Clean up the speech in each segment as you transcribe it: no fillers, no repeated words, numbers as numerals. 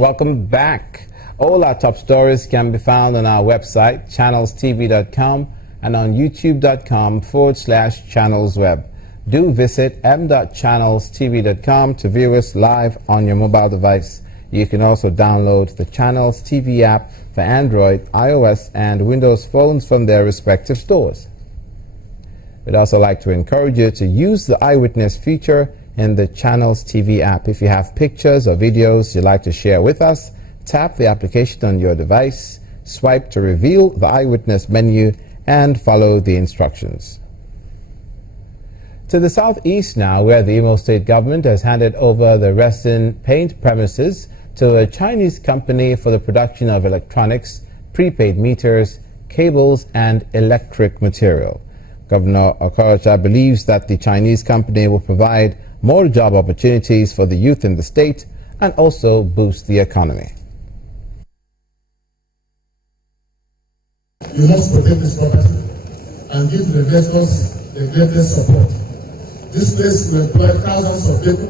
Welcome back. All our top stories can be found on our website, channelstv.com, and on youtube.com/channelsweb. Do visit m.channelstv.com to view us live on your mobile device. You can also download the Channels TV app for Android, iOS, and Windows phones from their respective stores. We'd also like to encourage you to use the Eyewitness feature in the Channels TV app. If you have pictures or videos you'd like to share with us, tap the application on your device, swipe to reveal the Eyewitness menu, and follow the instructions. To the southeast now, where the Imo State government has handed over the resin paint premises to a Chinese company for the production of electronics, prepaid meters, cables, and electric material. Governor Okorocha believes that the Chinese company will provide more job opportunities for the youth in the state and also boost the economy. You must protect this property and give the investors the greatest support. This place will employ thousands of people,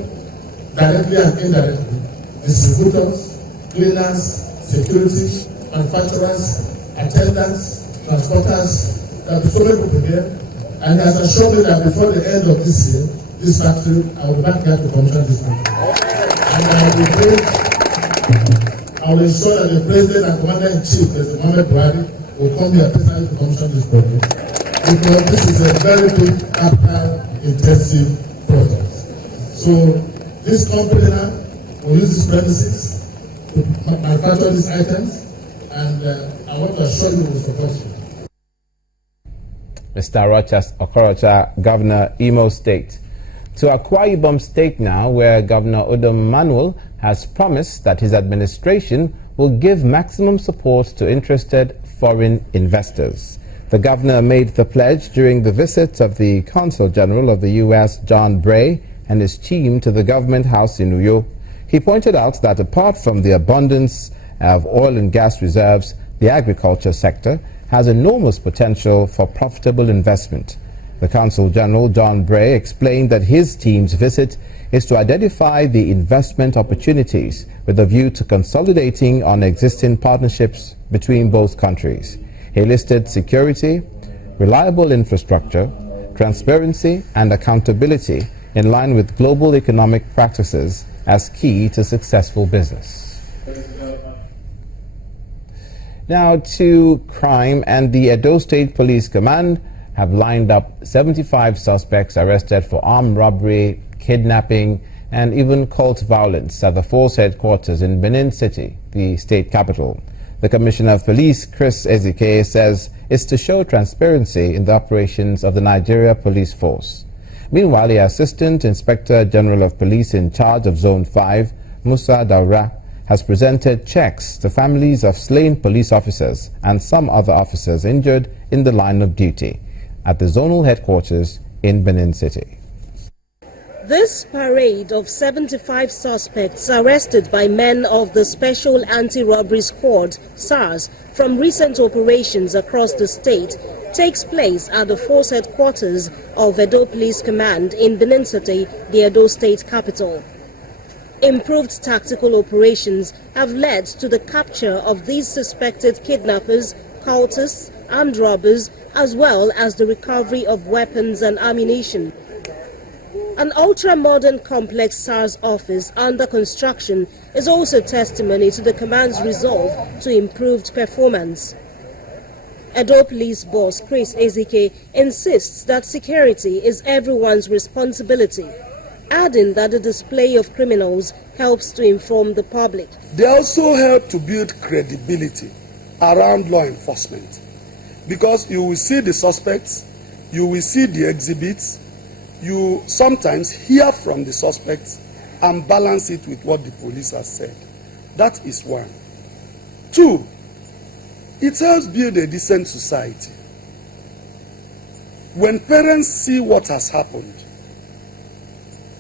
directly and indirectly: distributors, cleaners, security, manufacturers, attendants, transporters. There will be so many people here, and he has assured me that before the end of this year, this factory, I will be back here to commission this factory. And I will ensure that the President and Commander-in-Chief, President Mohamed Buhari, will come here personally to commission this project, because this is a very big capital-intensive project. So this company now will use these premises to manufacture these items, and I want to assure you we will support you. Mr. Okorocha, Governor, Imo State. To Akwa Ibom State now, where Governor Udom Manuel has promised that his administration will give maximum support to interested foreign investors. The governor made the pledge during the visit of the Consul General of the U.S., John Bray, and his team to the government house in Uyo. He pointed out that apart from the abundance of oil and gas reserves, the agriculture sector has enormous potential for profitable investment. The Consul General, John Bray, explained that his team's visit is to identify the investment opportunities with a view to consolidating on existing partnerships between both countries. He listed security, reliable infrastructure, transparency, and accountability in line with global economic practices as key to successful business. Now to crime, and the Edo State Police Command have lined up 75 suspects arrested for armed robbery, kidnapping, and even cult violence at the force headquarters in Benin City, the state capital. The Commissioner of Police, Chris Ezike, says it's to show transparency in the operations of the Nigeria Police Force. Meanwhile, the Assistant Inspector General of Police in charge of Zone 5, Musa Daura, has presented checks to families of slain police officers and some other officers injured in the line of duty at the zonal headquarters in Benin City. This parade of 75 suspects arrested by men of the Special Anti-Robbery Squad, SARS, from recent operations across the state takes place at the force headquarters of Edo Police Command in Benin City, the Edo State capital. Improved tactical operations have led to the capture of these suspected kidnappers, cultists, armed robbers, as well as the recovery of weapons and ammunition. An ultra-modern complex SARS office under construction is also testimony to the command's resolve to improved performance. Edo Police boss Chris Ezike insists that security is everyone's responsibility, adding that the display of criminals helps to inform the public. They also help to build credibility around law enforcement, because you will see the suspects, you will see the exhibits, you sometimes hear from the suspects and balance it with what the police has said. That is one. Two, it helps build a decent society. When parents see what has happened,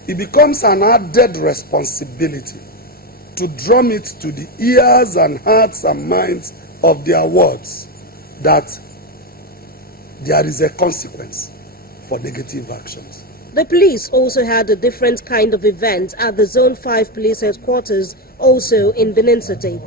it becomes an added responsibility to drum it to the ears and hearts and minds of their wards that there is a consequence for negative actions. The police also had a different kind of event at the Zone 5 Police Headquarters, also in Benin City.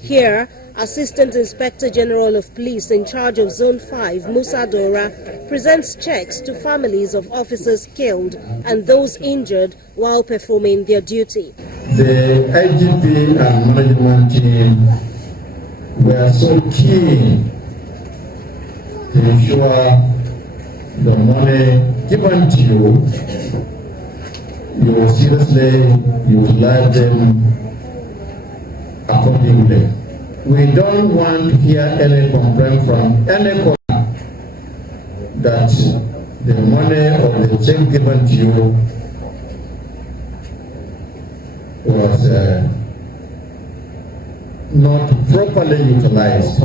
Here, Assistant Inspector General of Police in charge of Zone 5, Musa Dora, presents checks to families of officers killed and those injured while performing their duty. The IGP and management team were so keen to ensure the money given to you, you will seriously utilize them accordingly. We don't want to hear any complaint from any corner that the money or the check given to you was not properly utilized.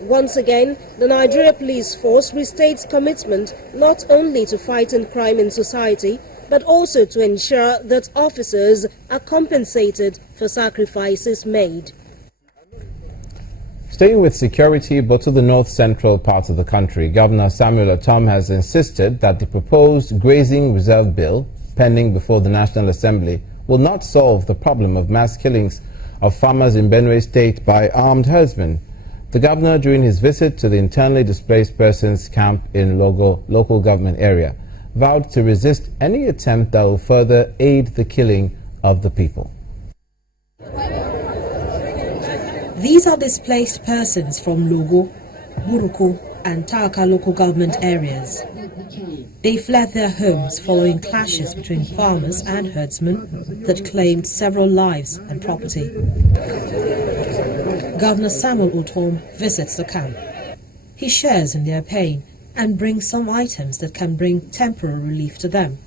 Once again, the Nigeria Police Force restates commitment not only to fighting crime in society, but also to ensure that officers are compensated for sacrifices made. Staying with security, but to the north-central part of the country, Governor Samuel Ortom has insisted that the proposed grazing reserve bill, pending before the National Assembly, will not solve the problem of mass killings of farmers in Benue State by armed herdsmen. The governor, during his visit to the internally displaced persons camp in local government area, vowed to resist any attempt that will further aid the killing of the people. These are displaced persons from Logo, Buruku and Taka local government areas. They fled their homes following clashes between farmers and herdsmen that claimed several lives and property. Governor Samuel Ortom visits the camp. He shares in their pain and brings some items that can bring temporary relief to them.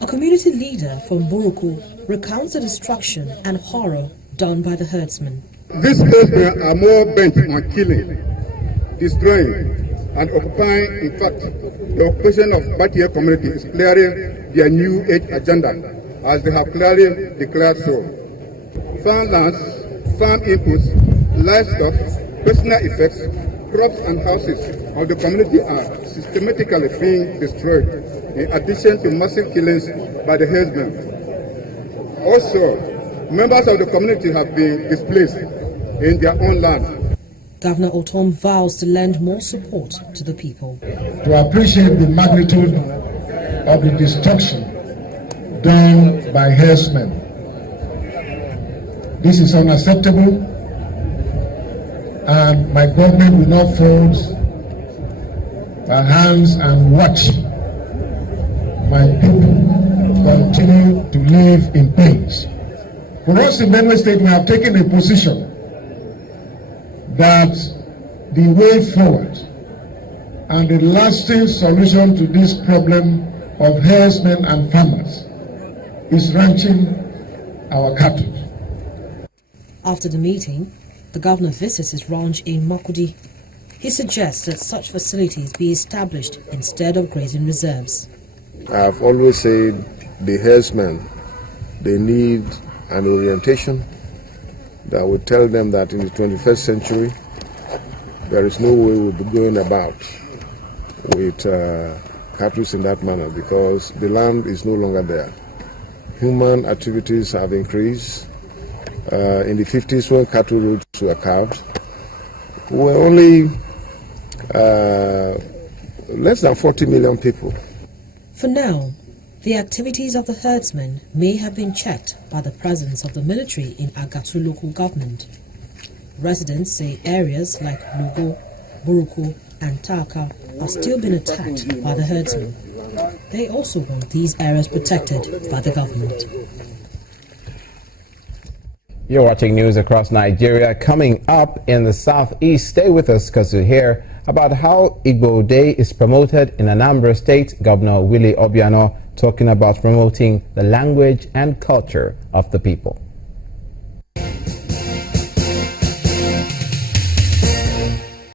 A community leader from Buruku recounts the destruction and horror done by the herdsmen. These herdsmen are more bent on killing, destroying, and occupying. In fact, the occupation of Batia community is clearly their new age agenda, as they have clearly declared so. Farmlands, farm inputs, livestock, personal effects, crops and houses of the community are systematically being destroyed, in addition to massive killings by the herdsmen. Also, members of the community have been displaced in their own land. Governor Ortom vows to lend more support to the people. To appreciate the magnitude of the destruction done by herdsmen. This is unacceptable, and my government will not fold my hands and watch my people continue to live in pain. For us in Benue State, we have taken a position that the way forward and the lasting solution to this problem of herdsmen and farmers is ranching our cattle. After the meeting, the governor visits his ranch in Makudi. He suggests that such facilities be established instead of grazing reserves. I have always said the herdsmen, they need an orientation that would tell them that in the 21st century, there is no way we'll be going about with cattle in that manner, because the land is no longer there. Human activities have increased. In the 50s, when cattle routes were carved, we were only less than 40 million people. For now, the activities of the herdsmen may have been checked by the presence of the military in Agatu local government. Residents say areas like Logo, Buruku and Taka are still being attacked by the herdsmen. They also want these areas protected by the government. You're watching news across Nigeria. Coming up in the southeast, stay with us because you'll hear about how Igbo Day is promoted in Anambra State. Governor Willie Obiano talking about promoting the language and culture of the people.